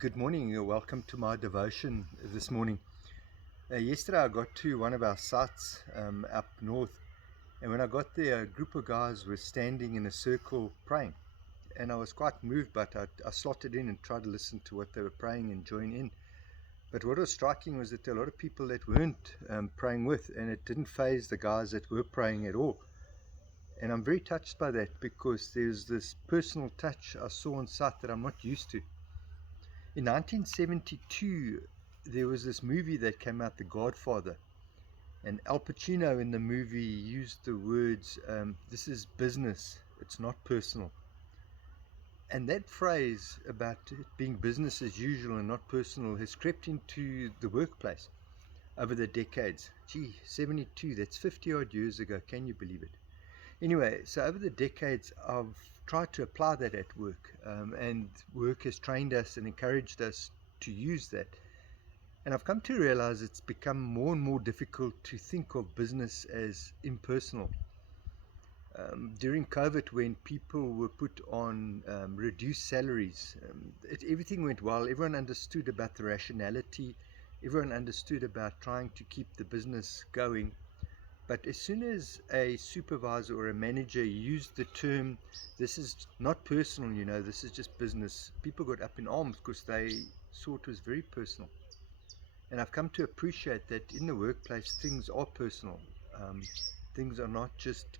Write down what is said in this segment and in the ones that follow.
Good morning. Welcome to my devotion this morning. Yesterday, I got to one of our sites up north, and when I got there, a group of guys were standing in a circle praying. And I was quite moved, but I slotted in and tried to listen to what they were praying and join in. But what was striking was that there were a lot of people that weren't praying with, and it didn't faze the guys that were praying at all. And I'm very touched by that because there's this personal touch I saw on site that I'm not used to. In 1972, there was this movie that came out, The Godfather, and Al Pacino in the movie used the words, this is business, it's not personal. And that phrase about it being business as usual and not personal has crept into the workplace over the decades. 72, that's 50 odd years ago, can you believe it? Anyway, so over the decades, I've tried to apply that at work, and work has trained us and encouraged us to use that. And I've come to realize it's become more and more difficult to think of business as impersonal. During COVID, when people were put on reduced salaries, everything went well. Everyone understood about the rationality. Everyone understood about trying to keep the business going. But as soon as a supervisor or a manager used the term, this is not personal, this is just business, people got up in arms because they saw it was very personal. And I've come to appreciate that in the workplace, things are personal. Things are not just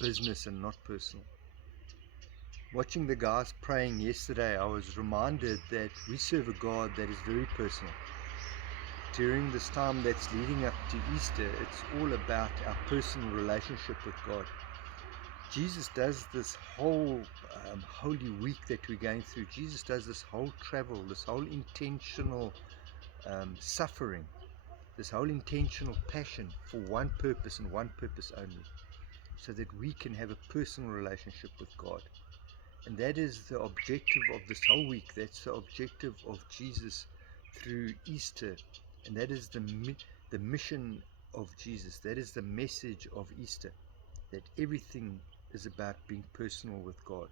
business and not personal. Watching the guys praying yesterday, I was reminded that we serve a God that is very personal. During this time that's leading up to Easter, it's all about our personal relationship with God. Jesus does this whole Holy Week that we're going through. Jesus does this whole travel, this whole intentional suffering, this whole intentional passion for one purpose and one purpose only, so that we can have a personal relationship with God. And that is the objective of this whole week. That's the objective of Jesus through Easter. And that is the mission of Jesus. That is the message of Easter, that everything is about being personal with God.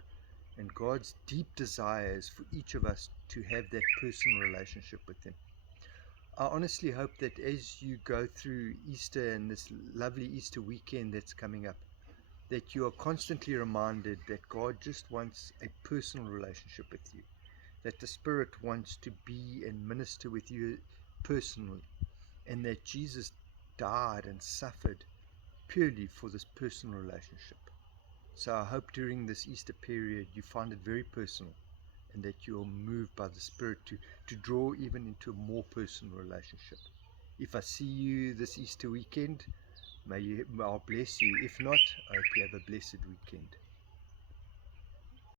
And God's deep desire is for each of us to have that personal relationship with Him. I honestly hope that as you go through Easter and this lovely Easter weekend that's coming up, that you are constantly reminded that God just wants a personal relationship with you, that the Spirit wants to be and minister with you personally, and that Jesus died and suffered purely for this personal relationship. So I hope during this Easter period you find it very personal, and that you're moved by the Spirit to draw even into a more personal relationship. If I see you this Easter weekend, I'll bless you. If not, I hope you have a blessed weekend.